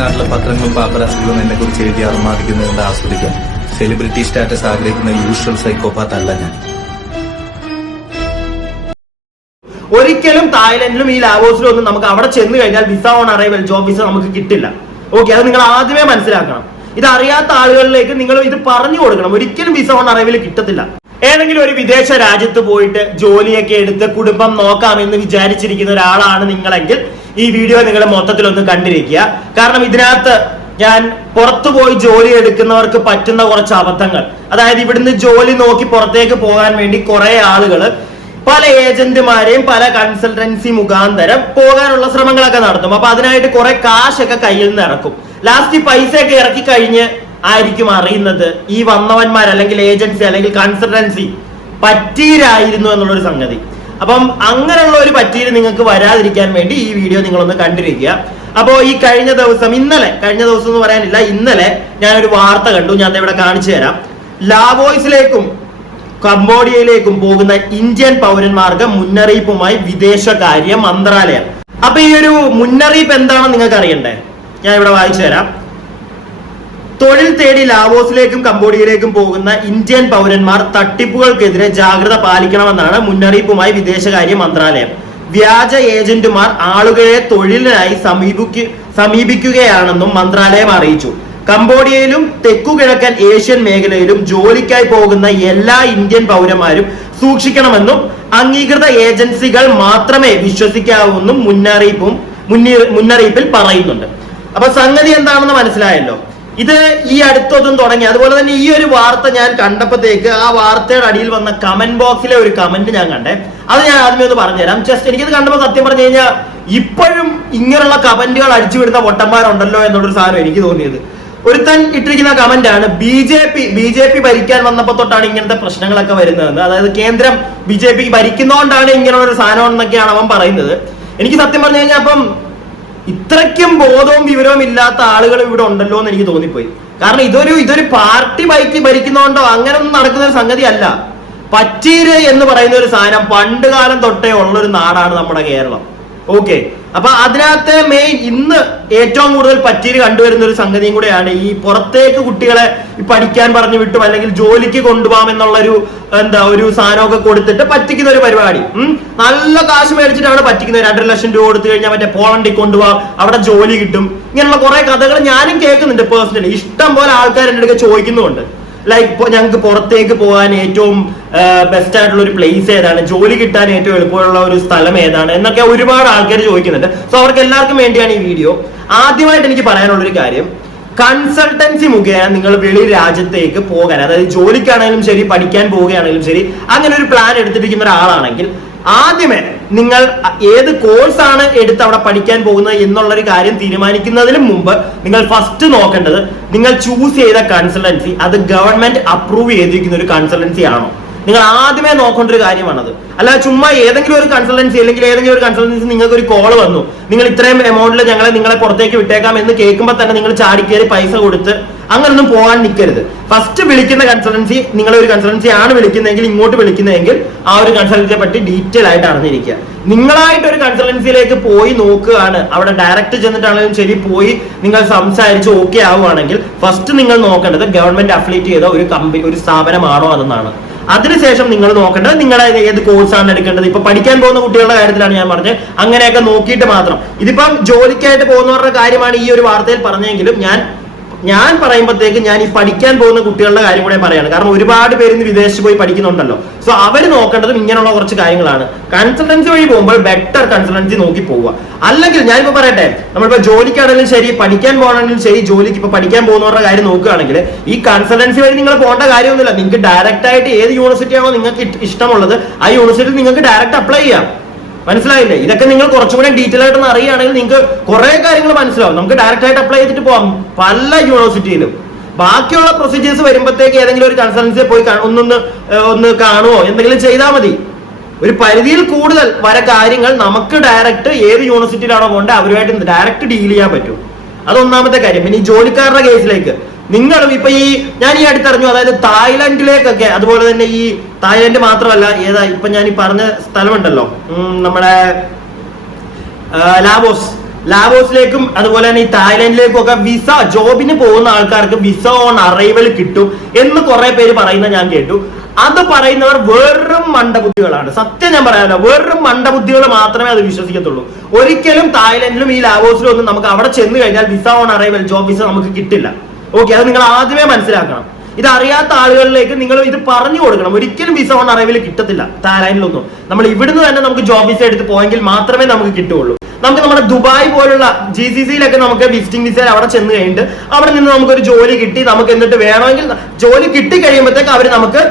നാട്ടിലെ പത്രങ്ങളും പാപ്പരാസികളും എന്നെ കുറിച്ച് എഴുതി അർമാദിക്കുന്നത് ആസ്വദിക്കാൻ സെലിബ്രിറ്റി സ്റ്റാറ്റസ് ആഗ്രഹിക്കുന്ന യൂഷ്വൽ സൈക്കോപാത്ത് അല്ല ഞാൻ. ഒരിക്കലും തായ്ലൻഡിലും ഈ ലാവോസിലും ഒന്നും നമുക്ക് അവിടെ ചെന്ന് കഴിഞ്ഞാൽ visa on arrival job visa നമുക്ക് കിട്ടില്ല. ഓക്കെ, അത് നിങ്ങൾ ആദ്യമേ മനസ്സിലാക്കണം. ഇത് അറിയാത്ത ആളുകളിലേക്ക് നിങ്ങൾ ഇത് പറഞ്ഞു കൊടുക്കണം. ഒരിക്കലും വിസ ഓൺ അറൈവൽ കിട്ടത്തില്ല. ഏതെങ്കിലും ഒരു വിദേശ രാജ്യത്ത് പോയിട്ട് ജോലിയൊക്കെ എടുത്ത് കുടുംബം നോക്കാമെന്ന് വിചാരിച്ചിരിക്കുന്ന ഒരാളാണ് നിങ്ങളെങ്കിൽ ഈ വീഡിയോ നിങ്ങൾ മൊത്തത്തിലൊന്ന് കണ്ടിരിക്കുക. കാരണം ഇതിനകത്ത് ഞാൻ പുറത്തുപോയി ജോലി എടുക്കുന്നവർക്ക് പറ്റുന്ന കുറച്ച് അബദ്ധങ്ങൾ, അതായത് ഇവിടുന്ന് ജോലി നോക്കി പുറത്തേക്ക് പോകാൻ വേണ്ടി കുറെ ആളുകൾ പല ഏജന്റുമാരെയും പല കൺസൾട്ടൻസി മുഖാന്തരം പോകാനുള്ള ശ്രമങ്ങളൊക്കെ നടത്തും. അപ്പൊ അതിനായിട്ട് കുറെ കാശൊക്കെ കയ്യിൽ നിന്ന് ഇറക്കും. ലാസ്റ്റ് ഈ പൈസയൊക്കെ ഇറക്കി കഴിഞ്ഞ് ആയിരിക്കും അറിയുന്നത് ഈ വന്നവന്മാർ അല്ലെങ്കിൽ ഏജൻസി അല്ലെങ്കിൽ കൺസൾട്ടൻസി പറ്റീരായിരുന്നു എന്നുള്ളൊരു സംഗതി. അപ്പം അങ്ങനെയുള്ള ഒരു പറ്റീര് നിങ്ങൾക്ക് വരാതിരിക്കാൻ വേണ്ടി ഈ വീഡിയോ നിങ്ങളൊന്ന് കണ്ടിരിക്കുക. അപ്പോ ഈ കഴിഞ്ഞ ദിവസം എന്ന് പറയാനില്ല, ഇന്നലെ ഞാനൊരു വാർത്ത കണ്ടു. ഞാൻ ഇവിടെ കാണിച്ചു തരാം. ലാവോസിലേക്കും കംബോഡിയയിലേക്കും പോകുന്ന ഇന്ത്യൻ പൗരന്മാർക്ക് മുന്നറിയിപ്പുമായി വിദേശകാര്യ മന്ത്രാലയം. അപ്പൊ ഈ ഒരു മുന്നറിയിപ്പ് എന്താണെന്ന് നിങ്ങൾക്ക് അറിയണ്ടേ? ഞാൻ ഇവിടെ വായിച്ചു തരാം. തൊഴിൽ തേടി ലാവോസിലേക്കും കംബോഡിയയിലേക്കും പോകുന്ന ഇന്ത്യൻ പൗരന്മാർ തട്ടിപ്പുകൾക്കെതിരെ ജാഗ്രത പാലിക്കണമെന്നാണ് മുന്നറിയിപ്പുമായി വിദേശകാര്യ മന്ത്രാലയം. വ്യാജ ഏജന്റുമാർ ആളുകളെ തൊഴിലിനായി സമീപിക്കുകയാണെന്നും മന്ത്രാലയം അറിയിച്ചു. കംബോഡിയയിലും തെക്കുകിഴക്കൻ ഏഷ്യൻ മേഖലയിലും ജോലിക്കായി പോകുന്ന എല്ലാ ഇന്ത്യൻ പൗരന്മാരും സൂക്ഷിക്കണമെന്നും അംഗീകൃത ഏജൻസികൾ മാത്രമേ വിശ്വസിക്കാവൂന്നും മുന്നറിയിപ്പിൽ പറയുന്നുണ്ട്. അപ്പൊ സംഗതി എന്താണെന്ന് മനസ്സിലായല്ലോ. ഇത് ഈ അടുത്തൊന്നും തുടങ്ങി. അതുപോലെ തന്നെ ഈ ഒരു വാർത്ത ഞാൻ കണ്ടപ്പോഴത്തേക്ക് ആ വാർത്തയുടെ അടിയിൽ വന്ന കമന്റ് ബോക്സിലെ ഒരു കമന്റ് ഞാൻ കണ്ടേ. അത് ഞാൻ ആദ്യമേ ഒന്ന് പറഞ്ഞുതരാം. ജസ്റ്റ് എനിക്കിത് കണ്ടപ്പോൾ സത്യം പറഞ്ഞു കഴിഞ്ഞാൽ ഇപ്പോഴും ഇങ്ങനെയുള്ള കമന്റുകൾ അടിച്ചുവിടുന്ന പൊട്ടന്മാരുണ്ടല്ലോ എന്നുള്ളൊരു സാധനം എനിക്ക് തോന്നിയത്. ഒരുത്തൻ ഇട്ടിരിക്കുന്ന കമന്റ് ആണ്, ബി ജെ പി ഭരിക്കാൻ വന്നപ്പോ തൊട്ടാണ് ഇങ്ങനത്തെ പ്രശ്നങ്ങളൊക്കെ വരുന്നതെന്ന്. അതായത് കേന്ദ്രം ബി ജെ പി ഭരിക്കുന്നതുകൊണ്ടാണ് ഇങ്ങനെയുള്ള ഒരു സാധനം എന്നൊക്കെയാണ് അവൻ പറയുന്നത്. എനിക്ക് സത്യം പറഞ്ഞു കഴിഞ്ഞാൽ അപ്പം ഇത്രയ്ക്കും ബോധവും വിവരവും ഇല്ലാത്ത ആളുകൾ ഇവിടെ ഉണ്ടല്ലോ എന്ന് എനിക്ക് തോന്നിപ്പോയി. കാരണം ഇതൊരു പാർട്ടി ഭരിക്കുന്നതുകൊണ്ടോ അങ്ങനെയൊന്നും നടക്കുന്ന ഒരു സംഗതി അല്ല. പറ്റീര് എന്ന് പറയുന്ന ഒരു സാധനം പണ്ട് കാലം തൊട്ടേ ഉള്ളൊരു നാടാണ് നമ്മുടെ കേരളം. ഓക്കെ, അപ്പൊ അതിനകത്തെ മെയിൻ ഇന്ന് ഏറ്റവും കൂടുതൽ പറ്റീര് കണ്ടുവരുന്ന ഒരു സംഗതിയും കൂടെയാണ് ഈ പുറത്തേക്ക് കുട്ടികളെ പഠിക്കാൻ പറഞ്ഞു വിട്ടും അല്ലെങ്കിൽ ജോലിക്ക് കൊണ്ടുപോകാം എന്നുള്ളൊരു ഒരു സാധനമൊക്കെ കൊടുത്തിട്ട് പറ്റിക്കുന്ന ഒരു പരിപാടി. നല്ല കാശ് മേടിച്ചിട്ടാണ് പറ്റിക്കുന്നത്. 2 ലക്ഷം രൂപ കൊടുത്തു കഴിഞ്ഞാൽ മറ്റേ പോളണ്ടിൽ കൊണ്ടുപോകാം, അവിടെ ജോലി കിട്ടും. ഇങ്ങനെയുള്ള കുറെ കഥകൾ ഞാനും കേൾക്കുന്നുണ്ട് പേഴ്സണലി. ഇഷ്ടം പോലെ ആൾക്കാർ എൻ്റെ അടുത്ത് ചോദിക്കുന്നുണ്ട്, ലൈക്ക് ഞങ്ങൾക്ക് പുറത്തേക്ക് പോകാൻ ഏറ്റവും ബെസ്റ്റ് ആയിട്ടുള്ള ഒരു പ്ലേസ് ഏതാണ്, ജോലി കിട്ടാൻ ഏറ്റവും എളുപ്പമുള്ള ഒരു സ്ഥലം ഏതാണ് എന്നൊക്കെ ഒരുപാട് ആൾക്കാർ ചോദിക്കുന്നുണ്ട്. സോ അവർക്ക് എല്ലാവർക്കും വേണ്ടിയാണ് ഈ വീഡിയോ. ആദ്യമായിട്ട് എനിക്ക് പറയാനുള്ളൊരു കാര്യം, കൺസൾട്ടൻസി മുഖേന നിങ്ങൾ വെളി രാജ്യത്തേക്ക് പോകാൻ, അതായത് ജോലിക്കാണെങ്കിലും ശരി പഠിക്കാൻ പോവുകയാണെങ്കിലും ശരി, അങ്ങനെ ഒരു പ്ലാൻ എടുത്തിരിക്കുന്ന ഒരാളാണെങ്കിൽ ആദ്യമേ നിങ്ങൾ ഏത് കോഴ്സാണ് എടുത്ത് അവിടെ പഠിക്കാൻ പോകുന്നത് എന്നുള്ളൊരു കാര്യം തീരുമാനിക്കുന്നതിന് മുമ്പ് നിങ്ങൾ ഫസ്റ്റ് നോക്കേണ്ടത് നിങ്ങൾ ചൂസ് ചെയ്ത കൺസൾട്ടൻസി അത് ഗവൺമെന്റ് അപ്രൂവ് ചെയ്തിരിക്കുന്ന ഒരു കൺസൾട്ടൻസി ആണോ. നിങ്ങൾ ആദ്യമേ നോക്കേണ്ട ഒരു കാര്യമാണത്. അല്ല ചുമ്മാ ഏതെങ്കിലും ഒരു കൺസൾട്ടൻസി അല്ലെങ്കിൽ ഏതെങ്കിലും ഒരു കൺസൾട്ടൻസി നിങ്ങൾക്ക് ഒരു കോള് വന്നു, നിങ്ങൾ ഇത്രയും എമൗണ്ടിൽ നിങ്ങളെ പുറത്തേക്ക് വിട്ടേക്കാം എന്ന് കേൾക്കുമ്പോൾ തന്നെ നിങ്ങൾ ചാടിക്കേറി പൈസ കൊടുത്ത് അങ്ങനൊന്നും പോകാൻ നിൽക്കരുത്. ഫസ്റ്റ് വിളിക്കുന്ന കൺസൾട്ടൻസി, നിങ്ങളെ ഒരു കൺസൾട്ടൻസി ആണ് വിളിക്കുന്നതെങ്കിൽ, ഇങ്ങോട്ട് വിളിക്കുന്നതെങ്കിൽ ആ ഒരു കൺസൾട്ടൻസിയെ പറ്റി ഡീറ്റെയിൽ ആയിട്ട് അറിഞ്ഞിരിക്കുക. നിങ്ങളായിട്ട് ഒരു കൺസൾട്ടൻസിയിലേക്ക് പോയി നോക്കുകയാണ്, അവിടെ ഡയറക്റ്റ് ചെന്നിട്ടാണെങ്കിലും ശരി പോയി നിങ്ങൾ സംസാരിച്ച് ഓക്കെ ആവുകയാണെങ്കിൽ ഫസ്റ്റ് നിങ്ങൾ നോക്കേണ്ടത് ഗവൺമെന്റ് അഫിലിയേറ്റ് ചെയ്ത ഒരു കമ്പനി, ഒരു സ്ഥാപനമാണോ അതെന്നാണ്. അതിനുശേഷം നിങ്ങൾ നോക്കേണ്ടത് നിങ്ങളെ ഏത് കോഴ്സാണ് എടുക്കേണ്ടത്. ഇപ്പൊ പഠിക്കാൻ പോകുന്ന കുട്ടികളുടെ കാര്യത്തിലാണ് ഞാൻ പറഞ്ഞത്. അങ്ങനെയൊക്കെ നോക്കിയിട്ട് മാത്രം. ഇതിപ്പം ജോലിക്കായിട്ട് പോകുന്നവരുടെ കാര്യമാണ് ഈ ഒരു വാർത്തയിൽ പറഞ്ഞെങ്കിലും ഞാൻ പറയുമ്പോഴത്തേക്ക് ഞാൻ ഈ പഠിക്കാൻ പോകുന്ന കുട്ടികളുടെ കാര്യം കൂടെ പറയാണ്. കാരണം ഒരുപാട് പേര് ഇന്ന് വിദേശത്ത് പോയി പഠിക്കുന്നുണ്ടല്ലോ. സോ അവർ നോക്കേണ്ടതും ഇങ്ങനെയുള്ള കുറച്ച് കാര്യങ്ങളാണ്. കൺസൾട്ടൻസി വഴി പോകുമ്പോൾ ബെറ്റർ കൺസൾട്ടൻസി നോക്കി പോവുക. അല്ലെങ്കിൽ ഞാനിപ്പോ പറയട്ടെ, നമ്മളിപ്പോ ജോലിക്കാണെങ്കിലും ശരി പഠിക്കാൻ പോകണമെങ്കിലും ശരി, ജോലിക്ക് ഇപ്പൊ പഠിക്കാൻ പോകുന്നവരുടെ കാര്യം നോക്കുകയാണെങ്കിൽ ഈ കൺസൾട്ടൻസി വഴി നിങ്ങൾ പോകേണ്ട കാര്യമൊന്നുമില്ല. നിങ്ങൾക്ക് ഡയറക്റ്റ് ആയിട്ട് ഏത് യൂണിവേഴ്സിറ്റി ആണോ നിങ്ങൾക്ക് ഇഷ്ടമുള്ളത് ആ യൂണിവേഴ്സിറ്റിയിൽ നിങ്ങൾക്ക് ഡയറക്റ്റ് അപ്ലൈ ചെയ്യാം. മനസ്സിലായില്ലേ? ഇതൊക്കെ നിങ്ങൾ കുറച്ചുകൂടെ ഡീറ്റെയിൽ ആയിട്ടൊന്ന് അറിയുകയാണെങ്കിൽ നിങ്ങൾക്ക് കുറെ കാര്യങ്ങൾ മനസ്സിലാവും. നമുക്ക് ഡയറക്റ്റ് ആയിട്ട് അപ്ലൈ ചെയ്തിട്ട് പോവാം പല യൂണിവേഴ്സിറ്റിയിലും. ബാക്കിയുള്ള പ്രൊസീജിയേഴ്സ് വരുമ്പോഴത്തേക്ക് ഏതെങ്കിലും ഒരു കൺസൾട്ടൻസിയെ പോയി ഒന്ന് കാണുമോ എന്തെങ്കിലും ചെയ്താൽ മതി. ഒരു പരിധിയിൽ കൂടുതൽ കാര്യങ്ങൾ നമുക്ക് ഡയറക്റ്റ് ഏത് യൂണിവേഴ്സിറ്റിയിലാണോ പോകേണ്ടത് അവരുമായിട്ട് ഡയറക്റ്റ് ഡീൽ ചെയ്യാൻ പറ്റും. അതൊന്നാമത്തെ കാര്യം. പിന്നെ ഈ ജോലിക്കാരുടെ കേസിലേക്ക് നിങ്ങളും ഇപ്പൊ ഞാൻ ഈ അടുത്തറിഞ്ഞു, അതായത് തായ്ലൻഡിലേക്കൊക്കെ, അതുപോലെ തന്നെ ഈ തായ്ലൻഡ് മാത്രമല്ല, ഇപ്പൊ ഞാൻ ഈ പറഞ്ഞ സ്ഥലമുണ്ടല്ലോ നമ്മുടെ ലാവോസിലേക്കും അതുപോലെ തന്നെ ഈ തായ്ലൻഡിലേക്കും ഒക്കെ വിസ ജോബിന് പോകുന്ന ആൾക്കാർക്ക് വിസ ഓൺ അറൈവൽ കിട്ടും എന്ന് കുറെ പേര് പറയുന്നത് ഞാൻ കേട്ടു. അത് പറയുന്നവർ വെറും മണ്ടബുദ്ധികളാണ്. സത്യം ഞാൻ പറയാമല്ലോ, വെറും മണ്ടബുദ്ധികൾ മാത്രമേ അത് വിശ്വസിക്കത്തുള്ളൂ. ഒരിക്കലും തായ്ലൻഡിലും ഈ ലാവോസിലും ഒന്നും നമുക്ക് അവിടെ ചെന്ന് കഴിഞ്ഞാൽ visa on arrival job visa നമുക്ക് കിട്ടില്ല. ഓക്കെ, അത് നിങ്ങൾ ആദ്യമേ മനസ്സിലാക്കണം. ഇത് അറിയാത്ത ആളുകളിലേക്ക് നിങ്ങൾ ഇത് പറഞ്ഞു കൊടുക്കണം. ഒരിക്കലും വിസ ഓൺ അറൈവൽ കിട്ടത്തില്ല തായ്ലൻഡിലൊന്നും. നമ്മൾ ഇവിടുന്ന് തന്നെ നമുക്ക് ജോബ് വിസ എടുത്ത് പോയെങ്കിൽ മാത്രമേ നമുക്ക് കിട്ടുകയുള്ളൂ. നമുക്ക് നമ്മുടെ ദുബായ് പോലുള്ള GCCയിലൊക്കെ നമുക്ക് വിസിറ്റിംഗ് വിസയിൽ അവിടെ ചെന്ന് കഴിഞ്ഞിട്ട് അവിടെ നിന്ന് നമുക്കൊരു ജോലി കിട്ടി, നമുക്ക് എന്നിട്ട് വേണമെങ്കിൽ ജോലി കിട്ടി കഴിയുമ്പോഴത്തേക്ക് അവർ നമുക്ക്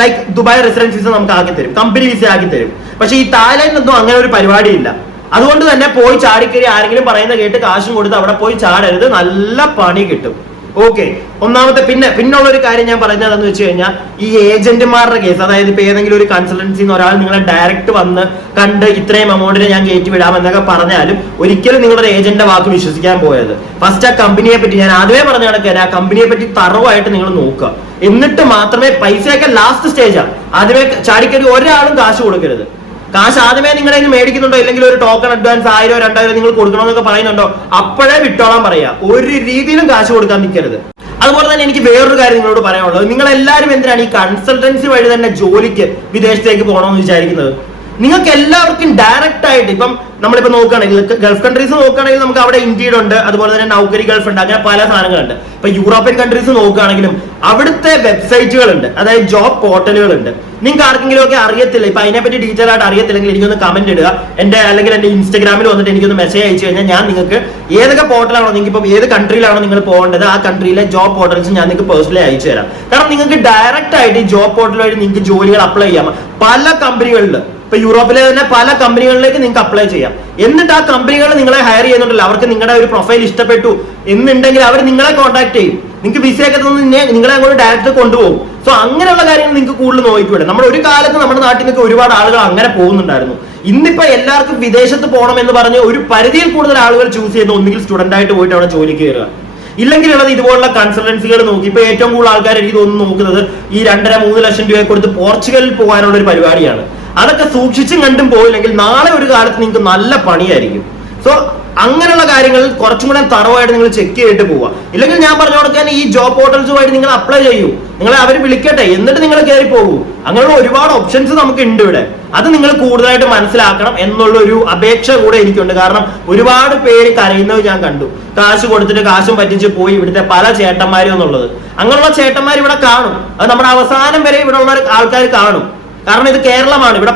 ലൈക്ക് ദുബായ് റെസിഡൻസ് വിസ നമുക്ക് ആക്കി തരും, കമ്പനി വിസ ആക്കി തരും. പക്ഷെ ഈ തായ്ലൻഡിലൊന്നും അങ്ങനെ ഒരു പരിപാടിയില്ല. അതുകൊണ്ട് തന്നെ പോയി ചാടിക്കറി ആരെങ്കിലും പറയുന്ന കേട്ട് കാശും കൊടുത്ത് അവിടെ പോയി ചാടരുത്, നല്ല പണി കിട്ടും. ഓക്കെ, ഒന്നാമത്തെ പിന്നുള്ള ഒരു കാര്യം ഞാൻ പറഞ്ഞതെന്ന് വെച്ച് കഴിഞ്ഞാൽ ഈ ഏജന്റുമാരുടെ കേസ്. അതായത് ഇപ്പൊ ഏതെങ്കിലും ഒരു കൺസൾട്ടൻസിന്ന് ഒരാൾ നിങ്ങളെ ഡയറക്റ്റ് വന്ന് കണ്ട് ഇത്രയും എമൗണ്ടിന് ഞാൻ കയറ്റി വിടാം എന്നൊക്കെ പറഞ്ഞാലും ഒരിക്കലും നിങ്ങളുടെ ഏജന്റിന്റെ വാക്ക് വിശ്വസിക്കാൻ പോയത്. ഫസ്റ്റ് ആ കമ്പനിയെ പറ്റി ഞാൻ ആദ്യമേ പറഞ്ഞ കണക്കാണ്, ആ കമ്പനിയെ പറ്റി തറവായിട്ട് നിങ്ങൾ നോക്കുക. എന്നിട്ട് മാത്രമേ പൈസയൊക്കെ ലാസ്റ്റ് സ്റ്റേജാണ്. ആദ്യമേ ചാടിക്കറി ഒരാളും കാശ് കൊടുക്കരുത്. കാശ് ആദ്യമേ നിങ്ങളുടെ കയ്യിൽ മേടിക്കുന്നുണ്ടോ, ഇല്ലെങ്കിൽ ഒരു ടോക്കൺ അഡ്വാൻസ് 1000 2000 നിങ്ങൾ കൊടുക്കണമെന്നൊക്കെ പറയുന്നുണ്ടോ, അപ്പോഴേ വിട്ടോളാൻ പറയാ. ഒരു രീതിയിലും കാശ് കൊടുക്കാൻ നിൽക്കരുത്. അതുപോലെ തന്നെ എനിക്ക് വേറൊരു കാര്യം നിങ്ങളോട് പറയാനുള്ളത്, നിങ്ങൾ എല്ലാവരും എന്തിനാണ് ഈ കൺസൾട്ടൻസി വഴി തന്നെ ജോലിക്ക് വിദേശത്തേക്ക് പോകണമെന്ന് വിചാരിക്കുന്നത്? നിങ്ങൾക്ക് എല്ലാവർക്കും ഡയറക്റ്റ് ആയിട്ട് ഇപ്പം നമ്മളിപ്പോ നോക്കുകയാണെങ്കിൽ ഗൾഫ് കൺട്രീസ് നോക്കുകയാണെങ്കിൽ നമുക്ക് അവിടെ ഇൻഡീഡ് ഉണ്ട്, അതുപോലെ തന്നെ നൗക്കരി ഗൾഫ് ഉണ്ട്, അങ്ങനെ പല സാധനങ്ങളുണ്ട്. ഇപ്പൊ യൂറോപ്യൻ കൺട്രീസ് നോക്കുകയാണെങ്കിലും അവിടുത്തെ വെബ്സൈറ്റുകൾ ഉണ്ട്, അതായത് ജോബ് പോർട്ടലുകൾ ഉണ്ട്. നിങ്ങൾക്ക് ആർക്കെങ്കിലും ഒക്കെ അറിയത്തില്ല, ഇപ്പൊ അതിനെപ്പറ്റി ഡീറ്റെയിൽ ആയിട്ട് അറിയത്തില്ലെങ്കിൽ എനിക്കൊന്ന് കമന്റ് ഇടുക, അല്ലെങ്കിൽ എന്റെ ഇൻസ്റ്റാഗ്രാമിൽ വന്നിട്ട് എനിക്കൊന്ന് മെസ്സേജ് അയച്ചു കഴിഞ്ഞാൽ ഞാൻ നിങ്ങൾക്ക് ഏതൊക്കെ പോർട്ടലാണോ, നിങ്ങൾക്ക് ഇപ്പൊ ഏത് കൺട്രിയിലാണോ നിങ്ങൾ പോകേണ്ടത് ആ കൺട്രിയിലെ ജോബ് പോർട്ടൽസ് ഞാൻ നിങ്ങൾക്ക് പേഴ്സണലി അയച്ചു തരാം. കാരണം നിങ്ങൾക്ക് ഡയറക്റ്റ് ആയിട്ട് ഈ ജോബ് പോർട്ടൽ വഴി നിങ്ങൾക്ക് ജോലികൾ അപ്ലൈ ചെയ്യാം. പല കമ്പനികളിൽ ഇപ്പൊ യൂറോപ്പിലെ തന്നെ പല കമ്പനികളിലേക്ക് നിങ്ങൾക്ക് അപ്ലൈ ചെയ്യാം. എന്നിട്ട് ആ കമ്പനികൾ നിങ്ങളെ ഹയർ ചെയ്യുന്നുണ്ടല്ലോ, അവർക്ക് നിങ്ങളുടെ ഒരു പ്രൊഫൈൽ ഇഷ്ടപ്പെട്ടു എന്നുണ്ടെങ്കിൽ അവർ നിങ്ങളെ കോൺടാക്ട് ചെയ്യും. നിങ്ങൾക്ക് വിസയൊക്കെ തന്നെ നിങ്ങളെ അങ്ങോട്ട് ഡയറക്റ്റ് കൊണ്ടുപോകും. സോ അങ്ങനെയുള്ള കാര്യങ്ങൾ നിങ്ങൾക്ക് കൂടുതൽ നോക്കിക്കൂടെ. നമ്മുടെ ഒരു കാലത്ത് നമ്മുടെ നാട്ടിൽ നിന്നൊക്കെ ഒരുപാട് ആളുകൾ അങ്ങനെ പോകുന്നുണ്ടായിരുന്നു. ഇന്നിപ്പോ എല്ലാവർക്കും വിദേശത്ത് പോകണം എന്ന് പറഞ്ഞ് ഒരു പരിധിയിൽ കൂടുതൽ ആളുകൾ ചൂസ് ചെയ്യുന്ന ഒന്നുകിൽ സ്റ്റുഡന്റ് ആയിട്ട് പോയിട്ട് അവിടെ ജോലിക്ക് കയറുക, ഇല്ലെങ്കിൽ ഉള്ളത് ഇതുപോലുള്ള കൺസൾട്ടൻസികൾ നോക്കി. ഇപ്പൊ ഏറ്റവും കൂടുതൽ ആൾക്കാർ എനിക്ക് തോന്നുന്നു നോക്കുന്നത് ഈ 2.5-3 ലക്ഷം രൂപ കൊടുത്ത് പോർച്ചുഗലിൽ പോകാനുള്ള ഒരു പരിപാടിയാണ്. അതൊക്കെ സൂക്ഷിച്ചും കണ്ടും പോയില്ലെങ്കിൽ നാളെ ഒരു കാലത്ത് നിങ്ങൾക്ക് നല്ല പണിയായിരിക്കും. സോ അങ്ങനെയുള്ള കാര്യങ്ങൾ കുറച്ചും കൂടെ തറവായിട്ട് നിങ്ങൾ ചെക്ക് ചെയ്തിട്ട് പോവുക. ഇല്ലെങ്കിൽ ഞാൻ പറഞ്ഞു കൊടുക്കാൻ ഈ ജോബ് പോർട്ടൽസുമായിട്ട് നിങ്ങൾ അപ്ലൈ ചെയ്യൂ, നിങ്ങളെ അവർ വിളിക്കട്ടെ, എന്നിട്ട് നിങ്ങൾ കയറി പോകൂ. അങ്ങനെയുള്ള ഒരുപാട് ഓപ്ഷൻസ് നമുക്ക് ഉണ്ട് ഇവിടെ. അത് നിങ്ങൾ കൂടുതലായിട്ട് മനസ്സിലാക്കണം എന്നുള്ള ഒരു അപേക്ഷ കൂടെ എനിക്കുണ്ട്. കാരണം ഒരുപാട് പേര് കരയുന്നത് ഞാൻ കണ്ടു, കാശ് കൊടുത്തിട്ട് കാശും പറ്റിച്ച് പോയി ഇവിടുത്തെ പല ചേട്ടന്മാരും എന്നുള്ളത്. അങ്ങനെയുള്ള ചേട്ടന്മാർ ഇവിടെ കാണും, അത് നമ്മുടെ അവസാനം വരെ ഇവിടെ ഉള്ള ആൾക്കാർ കാണും. കാരണം ഇത് കേരളമാണ്, ഇവിടെ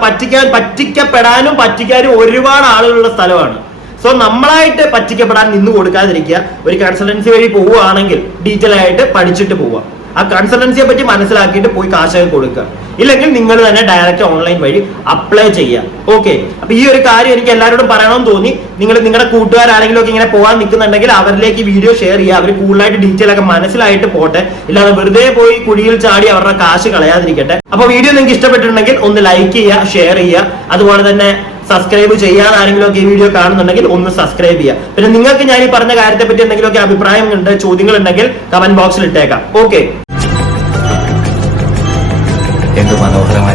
പറ്റിക്കപ്പെടാനും പറ്റിക്കാനും ഒരുപാട് ആളുകളുള്ള സ്ഥലമാണ്. സോ നമ്മളായിട്ട് പറ്റിക്കപ്പെടാൻ നിന്ന് കൊടുക്കാതിരിക്കുക. ഒരു കൺസൾട്ടൻസി വഴി പോവുകയാണെങ്കിൽ ഡീറ്റെയിൽ ആയിട്ട് പഠിച്ചിട്ട് പോവുക. ആ കൺസൾട്ടൻസിയെ പറ്റി മനസ്സിലാക്കിയിട്ട് പോയി കാശൊക്കെ കൊടുക്കുക. ഇല്ലെങ്കിൽ നിങ്ങൾ തന്നെ ഡയറക്റ്റ് ഓൺലൈൻ വഴി അപ്ലൈ ചെയ്യുക. ഓക്കെ, അപ്പൊ ഈ ഒരു കാര്യം എനിക്ക് എല്ലാവരോടും പറയണമെന്ന് തോന്നി. നിങ്ങൾ നിങ്ങളുടെ കൂട്ടുകാരാരെങ്കിലും ഒക്കെ ഇങ്ങനെ പോകാൻ നിൽക്കുന്നുണ്ടെങ്കിൽ അവരിലേക്ക് വീഡിയോ ഷെയർ ചെയ്യുക. അവർ കൂടുതലായിട്ട് ഡീറ്റെയിൽ ഒക്കെ മനസ്സിലായിട്ട് പോട്ടെ, ഇല്ലാതെ വെറുതെ പോയി കുഴിയിൽ ചാടി അവരുടെ കാശ് കളയാതിരിക്കട്ടെ. അപ്പൊ വീഡിയോ നിങ്ങൾക്ക് ഇഷ്ടപ്പെട്ടിട്ടുണ്ടെങ്കിൽ ഒന്ന് ലൈക്ക് ചെയ്യുക, ഷെയർ ചെയ്യുക, അതുപോലെ തന്നെ സബ്സ്ക്രൈബ് ചെയ്യാൻ ആരെങ്കിലും ഒക്കെ ഈ വീഡിയോ കാണുന്നുണ്ടെങ്കിൽ ഒന്ന് സബ്സ്ക്രൈബ് ചെയ്യുക. പിന്നെ നിങ്ങൾക്ക് ഞാൻ ഈ പറഞ്ഞ കാര്യത്തെ പറ്റി എന്തെങ്കിലുമൊക്കെ അഭിപ്രായങ്ങളുണ്ട്, ചോദ്യങ്ങൾ ഉണ്ടെങ്കിൽ കമന്റ് ബോക്സിൽ ഇട്ടേക്കാം. ഓക്കെ, എന്ത് മനോഹരമായ